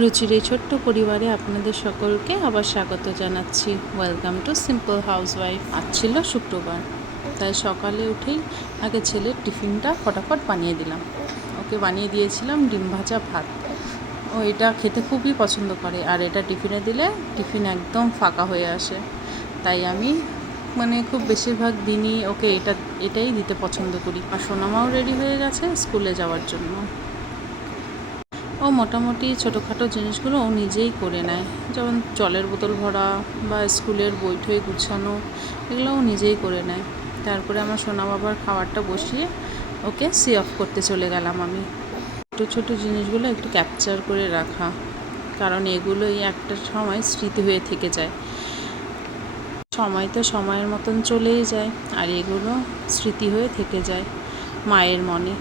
রুচির এই ছোট্ট পরিবারে আপনাদের সকলকে আবার স্বাগত জানাচ্ছি। Welcome to simple housewife. আজ ছিল শুক্রবার, তাই সকালে উঠেই আগে ছেলের টিফিনটা ফটাফট বানিয়ে দিলাম। ওকে বানিয়ে দিয়েছিলাম ডিম ভাজা ভাত। ও এটা খেতে খুবই পছন্দ করে, আর এটা টিফিনে দিলে টিফিন একদম ফাঁকা হয়ে আসে। তাই আমি খুব বেশিরভাগ দিনই ওকে এটাই দিতে পছন্দ করি। আর সোনামাও রেডি হয়ে গেছে স্কুলে যাওয়ার জন্য। ও মোটামুটি ছোটোখাটো জিনিসগুলো ও নিজেই করে নেয়, যেমন জলের বোতল ভরা বা স্কুলের বই ঠই গুছানো, এগুলো ও নিজেই করে নেয়। তারপরে আমার সোনা বাবার খাবারটা বসিয়ে ওকে সি অফ করতে চলে গেলাম আমি। ছোটো ছোটো জিনিসগুলো একটু ক্যাপচার করে রাখা, কারণ এগুলোই একটা সময় স্মৃতি হয়ে থেকে যায়। সময় তো সময়ের মতন চলেই যায়, আর এগুলো স্মৃতি হয়ে থেকে যায় মায়ের মনে।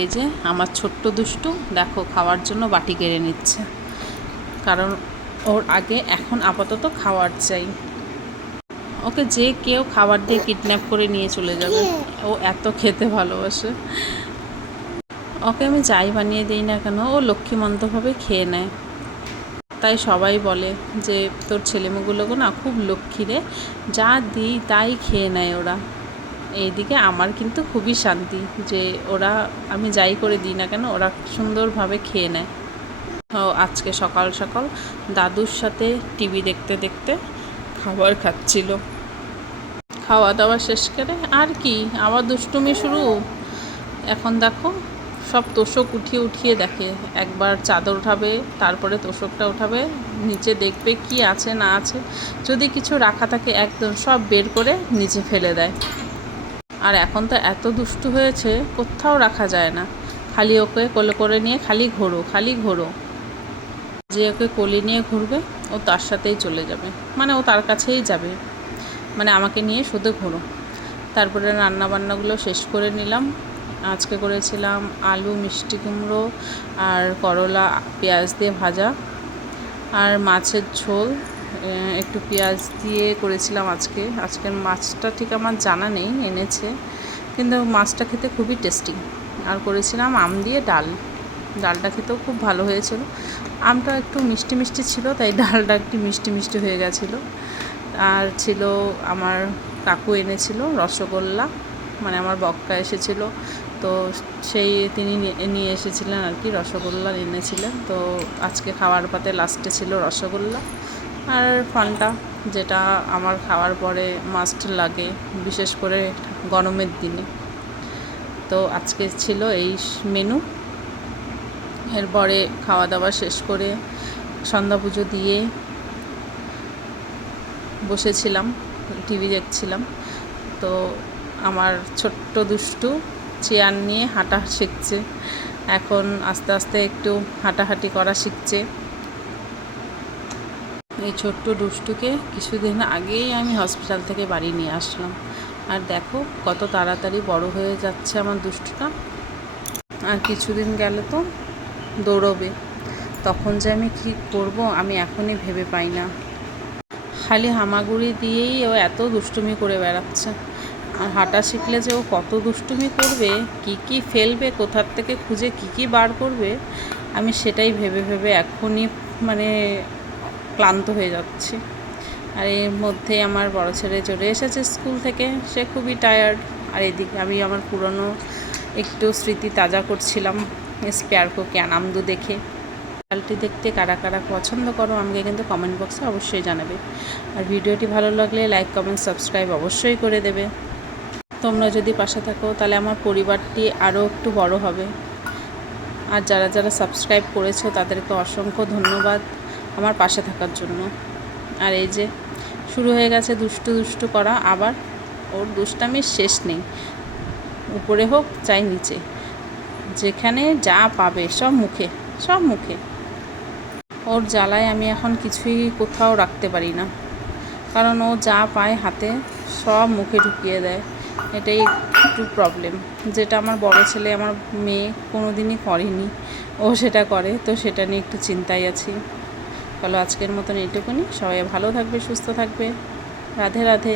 এই যে আমার ছোট্ট দুষ্টু, দেখো খাওয়ার জন্য বাটি কেড়ে নিচ্ছে, কারণ ওর আগে এখন আপাতত খাওয়ার চাই। ওকে যে কেউ খাবার দিয়ে কিডন্যাপ করে নিয়ে চলে যাবে, ও এত খেতে ভালোবাসে। ওকে আমি যাই বানিয়ে দিই না কেন, ও লক্ষ্মীমন্তভাবে খেয়ে নেয়। তাই সবাই বলে যে তোর ছেলেমেয়েগুলোকে না খুব লক্ষ্মী রে, যা দিই তাই খেয়ে নেয় ওরা। এইদিকে আমার কিন্তু খুবই শান্তি যে ওরা, আমি যাই করে দিই না কেন ওরা সুন্দরভাবে খেয়ে নেয়। আজকে সকাল সকাল দাদুর সাথে টিভি দেখতে দেখতে খাবার খাচ্ছিল। খাওয়া দাওয়া শেষ করে আর কি আবার দুষ্টুমি শুরু। এখন দেখো সব তোষক উঠিয়ে উঠিয়ে দেখে, একবার চাদর উঠাবে, তারপরে তোষকটা উঠাবে, নিচে দেখবে কি আছে না আছে, যদি কিছু রাখা থাকে একদম সব বের করে নিচে ফেলে দেয়। আর এখন তো এত দুষ্টু হয়েছে, কোথাও রাখা যায় না, খালি ওকে কোলে করে নিয়ে খালি ঘোরো। যে ওকে কোলে নিয়ে ঘুরবে ও তার সাথেই চলে যাবে, ও তার কাছেই যাবে, আমাকে নিয়ে শুধু ঘোরো। তারপরে রান্নাবান্নাগুলো শেষ করে নিলাম। আজকে করেছিলাম আলু মিষ্টি কুমড়ো আর করলা পেঁয়াজ দিয়ে ভাজা, আর মাছের ঝোল একটু পেঁয়াজ দিয়ে করেছিলাম। আজকের মাছটা ঠিক আমার জানা নেই, এনেছে, কিন্তু মাছটা খেতে খুবই টেস্টি। আর করেছিলাম আম দিয়ে ডালটা খেতেও খুব ভালো হয়েছিল। আমটা একটু মিষ্টি মিষ্টি ছিল, তাই ডালটা একটু মিষ্টি মিষ্টি হয়ে গেছিলো। আর ছিল আমার কাকু এনেছিল রসগোল্লা, আমার বক্কা এসেছিল, তো তিনি নিয়ে এসেছিলেন আর কি, রসগোল্লা এনেছিলেন। তো আজকে খাওয়ার পাতে লাস্টে ছিল রসগোল্লা আর ফান্টা, যেটা আমার খাওয়ার পরে মাস্ট লাগে, বিশেষ করে গরমের দিনে। তো আজকে ছিল এই মেনু। এরপরে খাওয়া দাওয়া শেষ করে সন্ধ্যা পুজো দিয়ে বসেছিলাম, টিভি দেখছিলাম। তো আমার ছোট্ট দুষ্টু চেয়ার নিয়ে হাঁটা শিখছে, এখন আস্তে আস্তে একটু হাঁটাহাঁটি করা শিখছে। এই ছোট্ট দুষ্টুকে কিছুদিন আগেই আমি হসপিটাল থেকে বাড়ি নিয়ে আসলাম, আর দেখো কত তাড়াতাড়ি বড় হয়ে যাচ্ছে আমার দুষ্টুটা। আর কিছুদিন গেলে তো দৌড়বে, তখন যে আমি কী করব আমি এখনই ভেবে পাই না। খালি হামাগুড়ি দিয়েই ও এত দুষ্টুমি করে বেড়াচ্ছে। আর হাঁটা শিখলে যে ও কত দুষ্টুমি করবে, কি ফেলবে, কোথার থেকে খুঁজে কি বার করবে, আমি সেটাই ভেবে ভেবে এখনই ক্লান্ত হয়ে যাচ্ছি। আর এর মধ্যে আমার বড় ছেলে চলে এসেছে স্কুল থেকে, সে খুবই টায়ার্ড। আর এদিকে আমি আমার পুরনো একটু স্মৃতি তাজা করছিলাম স্পেয়ারকোকে আনন্দ দেখে। চ্যানেলটি দেখতে কারা কারা পছন্দ করো আমাকে কিন্তু কমেন্ট বক্সে অবশ্যই জানাবে। আর ভিডিওটি ভালো লাগলে লাইক কমেন্ট সাবস্ক্রাইব অবশ্যই করে দেবে। তোমরা যদি পাশে থাকো তাহলে আমার পরিবারটি আরও একটু বড় হবে। আর যারা যারা সাবস্ক্রাইব করেছো তাদেরকে অসংখ্য ধন্যবাদ আমার পাশে থাকার জন্য। আর এই যে শুরু হয়ে গেছে দুষ্টু করা, আবার ওর দুষ্টামির শেষ নেই, উপরে হোক চাই নিচে, যেখানে যা পাবে সব মুখে। ওর জ্বালায় আমি এখন কিছুই কোথাও রাখতে পারি না, কারণ ও যা পায় হাতে সব মুখে ঢুকিয়ে দেয়। এটাই একটু প্রবলেম, যেটা আমার বড় ছেলে আমার মেয়ে কোনো দিনই করেনি, ও সেটা করে, তো সেটা নিয়ে একটু চিন্তায় আছি। চলো আজকের মতন এইটুকুনি, সবাই ভালো থাকবে, সুস্থ থাকবে, রাধে রাধে।